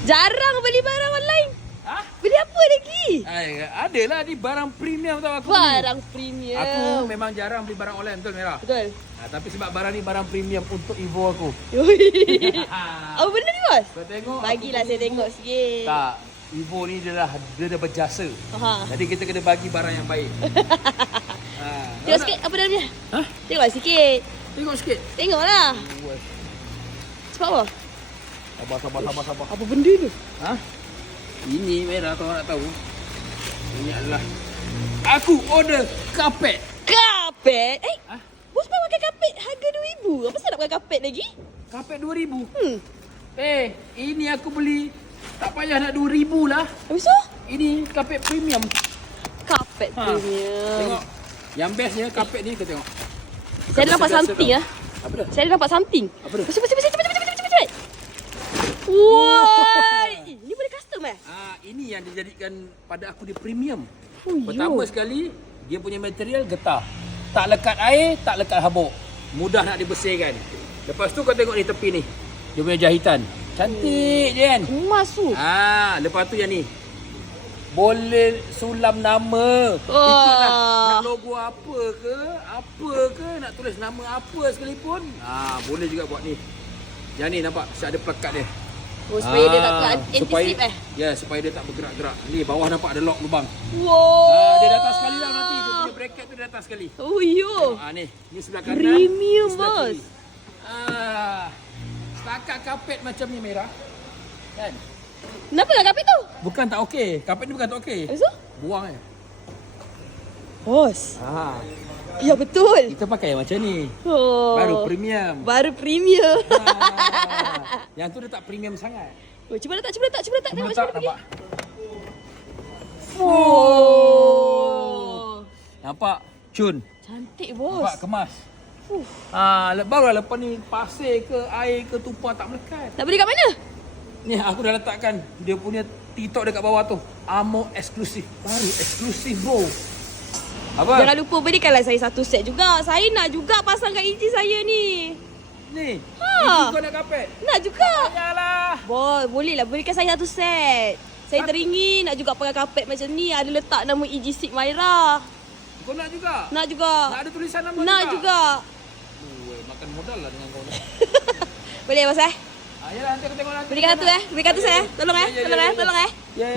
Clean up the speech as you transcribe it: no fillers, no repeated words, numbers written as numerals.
Jarang beli barang online. Hah? Beli apa lagi? Adalah ni barang premium tau aku Barang beli. premium. Aku memang jarang beli barang online, betul Mira? Betul. Tapi sebab barang ni barang premium untuk Evo aku. Apa benda ni, bos? Kau tengok. Bagilah saya tengok sikit. Tak. Evo ni dia dah berjasa. Aha. Jadi kita kena bagi barang yang baik. Tengok sikit apa dalamnya. Hah? Tengok sikit. Tengok sikit. Tengoklah. Cepat apa? Sabar. Apa benda tu? Ha? Ini Mira, kau nak tahu. Ini adalah aku order kapet. Kapet? Hah? Bos pakai kapet harga RM2,000. Apa saya nak pakai kapet lagi? Kapet 2000. Ini aku beli tak payah nak 2000 lah. Habis tu? Ini kapet premium. Kapet premium. Tengok. Yang bestnya kapet ni kau tengok. Saya dah nampak something ah. Apa dah? Saya dah nampak something. Apa dah? Cepat. Wah, ini boleh custom Ini yang dijadikan pada aku dia premium. Oh, Pertama sekali, dia punya material getah. Tak lekat air, tak lekat habuk. Mudah nak dibersihkan. Lepas tu kau tengok ni tepi ni. Dia punya jahitan. Cantik je kan? Emas tu. Lepas tu yang ni. Boleh sulam nama. Ikut nak logo apa ke, nak tulis nama apa sekalipun. Boleh juga buat ni. Yang ni nampak, ada plekat dia. Supaya dia tak anti-slip Ya, supaya dia tak bergerak-gerak. Ni bawah nampak ada lock lubang. Wow. Dia datang sekali lah nanti. Dia punya bracket tu dia datang sekali. Oh yo. Ni sebelah kanan. Premium, sebelah bos. kiri. Setakat kapet macam ni Mira. Kan? Kenapa tak kapet tu? Bukan tak okey. Kapet ni bukan tak okey. Habis tu? Buang je. Bos. Ya betul. Kita pakai macam ni. Oh. Baru premium. Yang tu dia tak premium sangat. Oh, cuba letak. Tengok Letak, macam mana. nampak? Oh. Nampak? Cun. Cantik, bos. Nampak kemas. Barulah lepas ni pasir ke air ke tumpah tak melekat. Nak beli kat mana? Ni aku dah letakkan dia punya TikTok dekat bawah tu. Amo eksklusif. Baru eksklusif bro. Apa? Jangan lupa belikanlah saya satu set juga. Saya nak juga pasang kat IG saya ni. Ni. Ha. Ini kau nak kapet. Nak juga. Yalah. Bos, bolehlah belikan saya satu set. Saya teringin nak juga pakai kapet macam ni. Ada letak nama IG Sik Maira. Kau nak juga? Nak juga. Nak ada tulisan nama Nak juga. Makan modal lah dengan kau ni. Boleh, bos Yalah, nanti aku tengok nanti. Belikan satu Belikan satu saya. Tolong Ya. Tolong Ya.